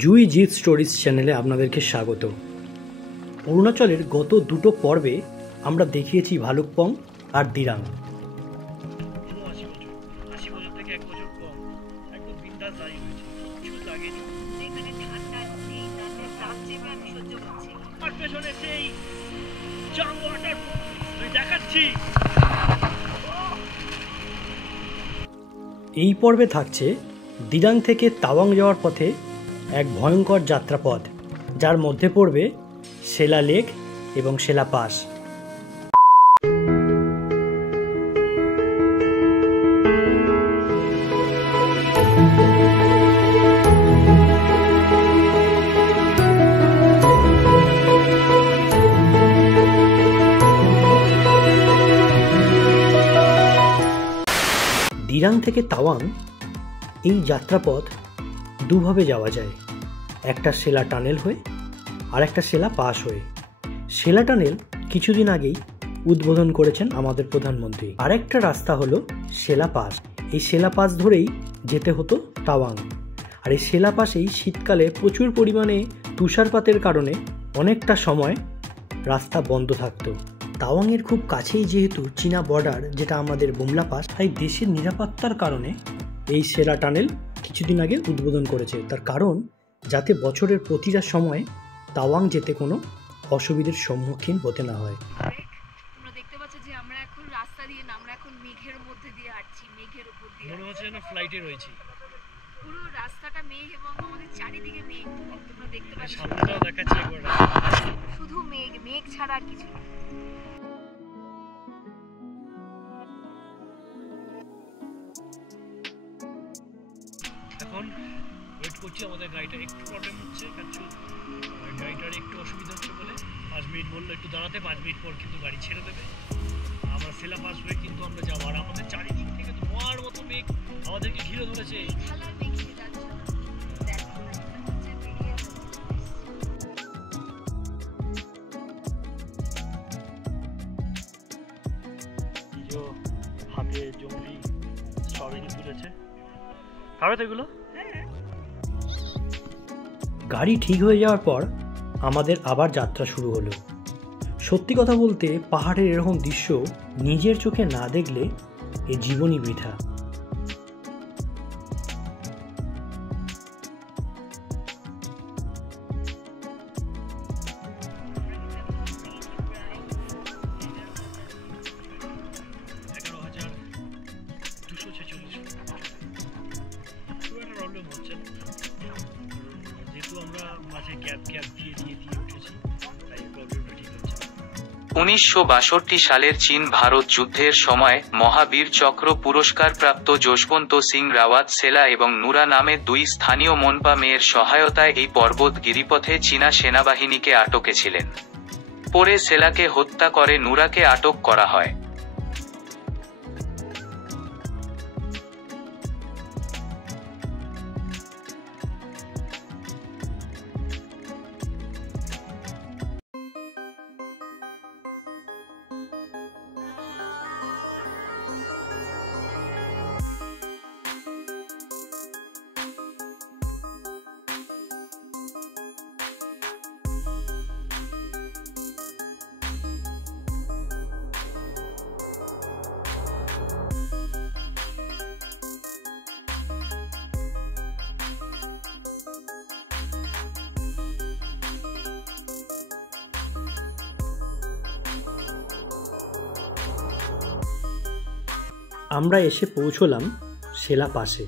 জুই Jeet stories চ্যানেলে আপনাদেরকে স্বাগত। অরুণাচলের গত দুটো পর্বে আমরা দেখিয়েছি ভালুকপং আর দিরাং। এই পর্বে থাকছে দিরাং থেকে তাওয়াং যাওয়ার পথে এক ভয়ঙ্কর যাত্রাপথ, যার মধ্যে পড়বে সেলা লেক এবং সেলা পাস। দিরাং থেকে তাওয়াং এই যাত্রাপথ দুভাবে যাওয়া যায়, একটা সেলা টানেল হয়ে আর একটা সেলা পাস হয়ে। সেলা টানেল কিছুদিন আগেই উদ্বোধন করেছেন আমাদের প্রধানমন্ত্রী। আরেকটা রাস্তা হলো সেলা পাস। এই সেলা পাস ধরেই যেতে হতো তাওয়াং। আর এই সেলা পাশেই শীতকালে প্রচুর পরিমাণে তুষারপাতের কারণে অনেকটা সময় রাস্তা বন্ধ থাকতো। তাওয়াংয়ের খুব কাছেই যেহেতু চীনা বর্ডার, যেটা আমাদের বুমলা পাস, তাই দেশের নিরাপত্তার কারণে এই সেলা টানেল কিছুদিন আগে উদ্বোধন করেছে। তার কারণ যাতে বছরের প্রতিটা সময় তাওয়াং যেতে কোনো অসুবিধার সম্মুখীন হতে না হয়। তোমরা দেখতে পাচ্ছ যে আমরা এখন রাস্তা দিয়ে না, আমরা এখন মেঘের মধ্যে দিয়ে হাঁটছি, মেঘের উপর দিয়ে। মনে হচ্ছে যেন ফ্লাইটে রয়েছি। পুরো রাস্তাটা মেঘ এবং আমাদের চারিদিকে মেঘ, তোমরা দেখতে পাচ্ছ। সামনেটাও দেখাচ্ছি একবার, শুধু মেঘ, মেঘ ছাড়া আর কিছু না। এখন ওয়েট করছি, আমাদের গাড়িটা একটু প্রবলেম হচ্ছে, গাড়িটার একটু অসুবিধা হচ্ছে বলে 5 মিনিট বললো একটু দাঁড়াতে। 5 মিনিট পর কিন্তু গাড়ি ছেড়ে দেবে। আমরা সেলা পাস হয়ে কিন্তু আমরা যাবো। আর আমাদের চারিদিক থেকে ধোঁয়ার মতো মেঘ আমাদেরকে ঘিরে ধরেছে। হাতে জঙ্গলি স্ট্রবেরি তুলেছে, খাবে তো এগুলো। গাড়ি ঠিক হয়ে যাওয়ার পর আমাদের আবার যাত্রা শুরু হলো। সত্যি কথা বলতে পাহাড়ের এরকম দৃশ্য নিজের চোখে না দেখলে এ জীবনই বৃথা। মাঝে গ্যাপ দিয়ে উঠেছি, তাই প্রবলেমটা ঠিক হচ্ছে। 1962 সালের চীন ভারত যুদ্ধের সময় মহাবীর চক্র পুরস্কারপ্রাপ্ত যশবন্ত সিং রাওয়াত সেলা এবং নুরা নামে দুই স্থানীয় মনপা মেয়ের সহায়তায় এই পর্বত গিরিপথে চীনা সেনাবাহিনীকে আটকেছিলেন। পরে সেলাকে হত্যা করে নুরাকে আটক করা হয়। আমরা এসে পৌঁছলাম সেলা পাসে।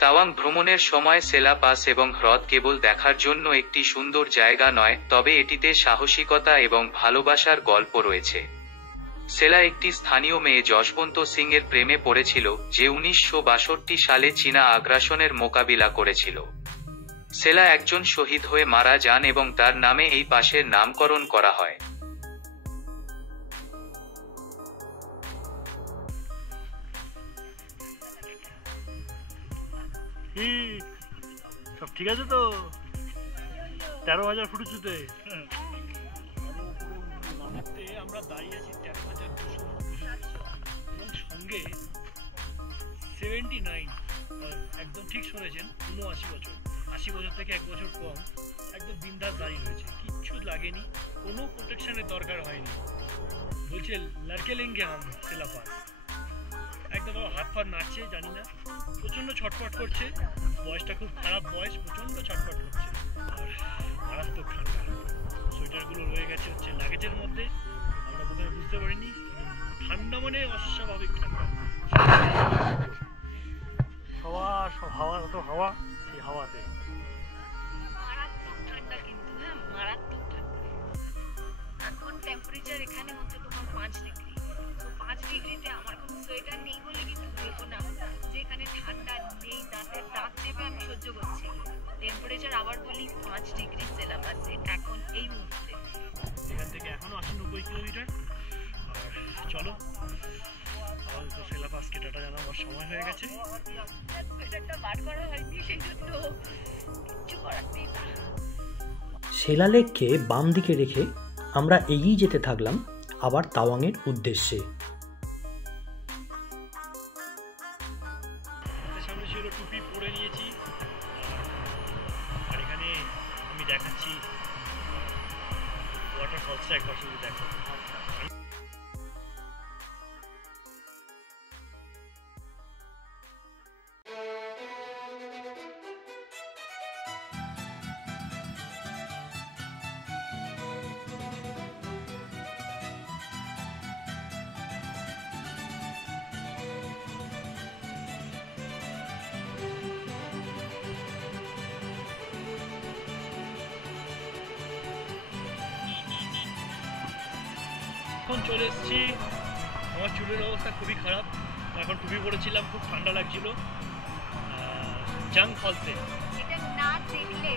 তাওয়াং ভ্রমণের সময় সেলা পাস এবং হ্রদ কেবল দেখার জন্য একটি সুন্দর জায়গা নয়, তবে এটিতে সাহসিকতা এবং ভালোবাসার গল্প রয়েছে। সেলা একটি স্থানীয় মেয়ে যশবন্ত সিং এর প্রেমে পড়েছিল, যে 1962 সালে চীনা আগ্রাসনের মোকাবিলা করেছিল। সেলা একজন শহীদ হয়ে মারা যান এবং তার নামে এই পাসের নামকরণ করা হয়। সব ঠিক আছে তো? 13,000 ফুট উঁচুতে। আমরা দাঁড়িয়ে আছি 13,200 এবং সঙ্গে 79, একদম ঠিক শুনেছেন, 79 বছর, 80 বছর থেকে 1 বছর কম, একদম বিন্দাস দাঁড়িয়ে রয়েছে, কিচ্ছু লাগেনি, কোনো প্রোটেকশনের দরকার হয়নি। বলছে লড়কে লেঙ্গে হাম সেলা পাস, একদম হাত পা নাচছে, জানি না, প্রচণ্ড ছটফট করছে, বয়সটা খুব খারাপ বয়স, প্রচণ্ড ছটফট করছে, আর মারাত্মক ঠান্ডা, সোয়েটারগুলো রয়ে গেছে হচ্ছে লাগেজের মধ্যে, আমরা প্রথমে বুঝতে পারিনি, ঠান্ডা মানে অস্বাভাবিক ঠান্ডা, হাওয়া তো হাওয়া, সেই হাওয়াতে মারাত্মক ঠান্ডা, কিন্তু হ্যাঁ মারাত্মক ঠান্ডা। এখন টেম্পারেচার এখানে হচ্ছে তোমার 5 ডিগ্রি, তো 5 ডিগ্রিতে আমার কোনো সোয়েটার নেই বলে কিন্তু ভেবো না যে এখানে ঠান্ডা নেই, দাঁত চেপে আমি সহ্য করছি। টেম্পারেচার আবার বলি 5 ডিগ্রি সেলসিয়াসে এখন এই মুহূর্তে। এখান থেকে এখনো 80-90 কিলোমিটার। আর চলো আপাতত সেলা পাসকে টাটা জানাবার সময় হয়ে গেছে। সোয়েটারটা বার করা হয়নি, সেই জন্য কিচ্ছু করার নেই। সেলা লেককে বাম দিকে রেখে আমরা এগিয়ে যেতে থাকলাম আবার তাওয়াংয়ের উদ্দেশ্যে। সামনে ছিল টুপি পরে নিয়েছি, আর এখানে আমি দেখাচ্ছি ওয়াটারফলসটা, একবার শুধু দেখো। এখন চলে এসেছি, আমার চুলের অবস্থা খুবই খারাপ, এখন টুপি পরেছিলাম, খুব ঠান্ডা লাগছিল, জাং ফলসে, এটা না দেখলে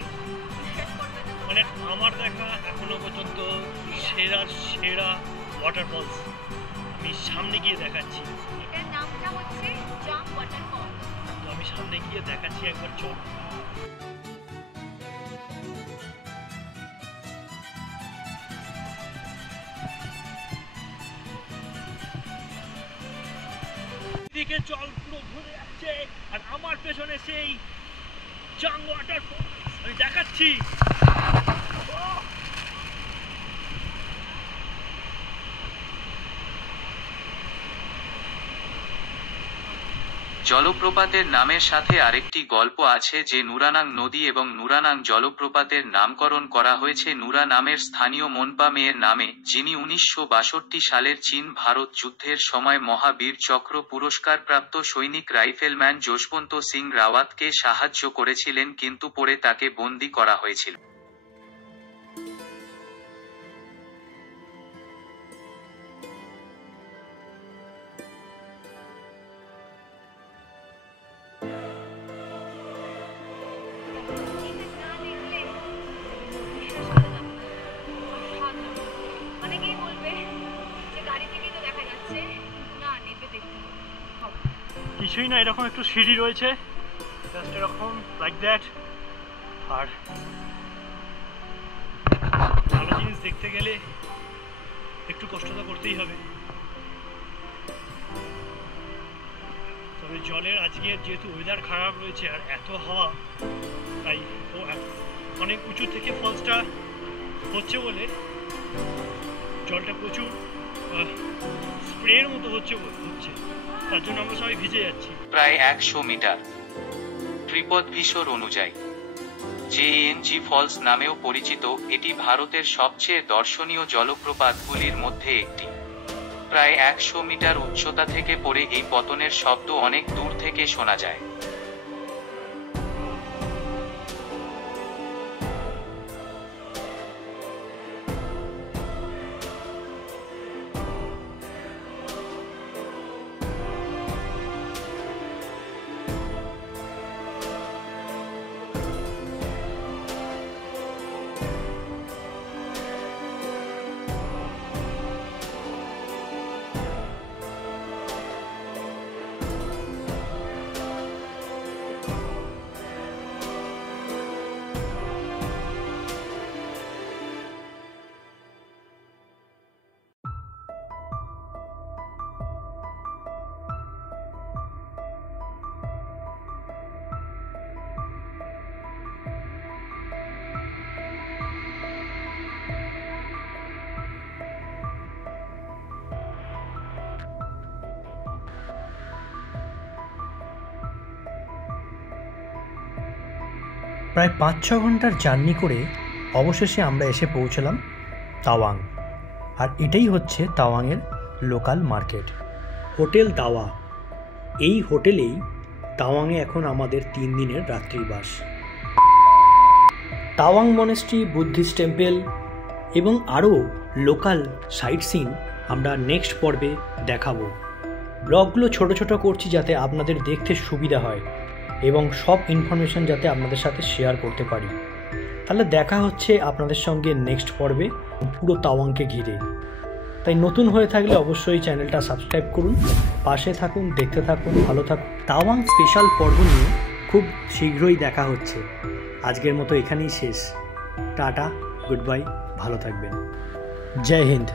বিশ্বাস করবে না, মানে আমার দেখা এখনো পর্যন্ত সেরা ওয়াটারফলস, আমি সামনে গিয়ে দেখাচ্ছি। এটার নামটা হচ্ছে জাং ওয়াটারফল। তো আমি সামনে গিয়ে দেখাচ্ছি, একবার চল। দিকে জল পুরো ভরে যাচ্ছে, আর আমার পেছনে সেই জাং ওয়াটারফল আমি দেখাচ্ছি। জলপ্রপাতের নামের সাথে আরেকটি গল্প আছে যে নুরানাং নদী এবং নুরানাং জলপ্রপাতের নামকরণ করা হয়েছে নুরা নামের স্থানীয় মোনপা মেয়ের নামে, যিনি 1962 সালের চীন ভারত যুদ্ধের সময় মহাবীর চক্র পুরস্কারপ্রাপ্ত সৈনিক রাইফেলম্যান যশবন্ত সিং রাওয়াতকে সাহায্য করেছিলেন, কিন্তু পরে তাকে বন্দী করা হয়েছিল। অনেকেই বলবে যে গাড়ি থেকেই তো দেখা যাচ্ছে, না নেমে দেখতে হবে। কিছুই না, এরকম একটু সিঁড়ি রয়েছে, জাস্ট এরকম লাইক দ্যাট। আর ভালো জিনিস দেখতে গেলে একটু কষ্ট তো করতেই হবে। তবে জলের আজকে যেহেতু ওয়েদার খারাপ রয়েছে আর এত হাওয়া, তাই অনেক উঁচু থেকে ফলসটা হচ্ছে বলে জলটা প্রচুর স্প্রের মতো হচ্ছে, তার জন্য আমরা সবাই ভিজে যাচ্ছি। প্রায় 100 মিটার ট্রিপদভিসর অনুযায়ী জেএনজি ফলস নামেও পরিচিত, এটি ভারতের সবচেয়ে দর্শনীয় জলপ্রপাতগুলির মধ্যে একটি। প্রায় 100 মিটার উচ্চতা থেকে পড়ে এই পতনের শব্দ অনেক দূর থেকে শোনা যায়। প্রায় 5-6 ঘন্টার জার্নি করে অবশেষে আমরা এসে পৌঁছলাম তাওয়াং। আর এটাই হচ্ছে তাওয়াংয়ের লোকাল মার্কেট, হোটেল দাওয়া। এই হোটেলেই তাওয়াংয়ে এখন আমাদের 3 দিনের রাত্রিবাস। তাওয়াং মনেস্ট্রি, বুদ্ধিস্ট টেম্পল এবং আরও লোকাল সাইট সিন আমরা নেক্সট পর্বে দেখাবো। ব্লগগুলো ছোট ছোট করছি যাতে আপনাদের দেখতে সুবিধা হয় এবং সব ইনফরমেশন যাতে আপনাদের সাথে শেয়ার করতে পারি। তাহলে দেখা হচ্ছে আপনাদের সঙ্গে নেক্সট পর্বে পুরো তাওয়াংকে ঘিরে। তাই নতুন হয়ে থাকলে অবশ্যই চ্যানেলটা সাবস্ক্রাইব করুন, পাশে থাকুন, দেখতে থাকুন, ভালো থাকুন। তাওয়াং স্পেশাল পর্ব নিয়ে খুব শীঘ্রই দেখা হচ্ছে। আজকের মতো এখানেই শেষ। টাটা, গুড বাই, ভালো থাকবেন। জয় হিন্দ।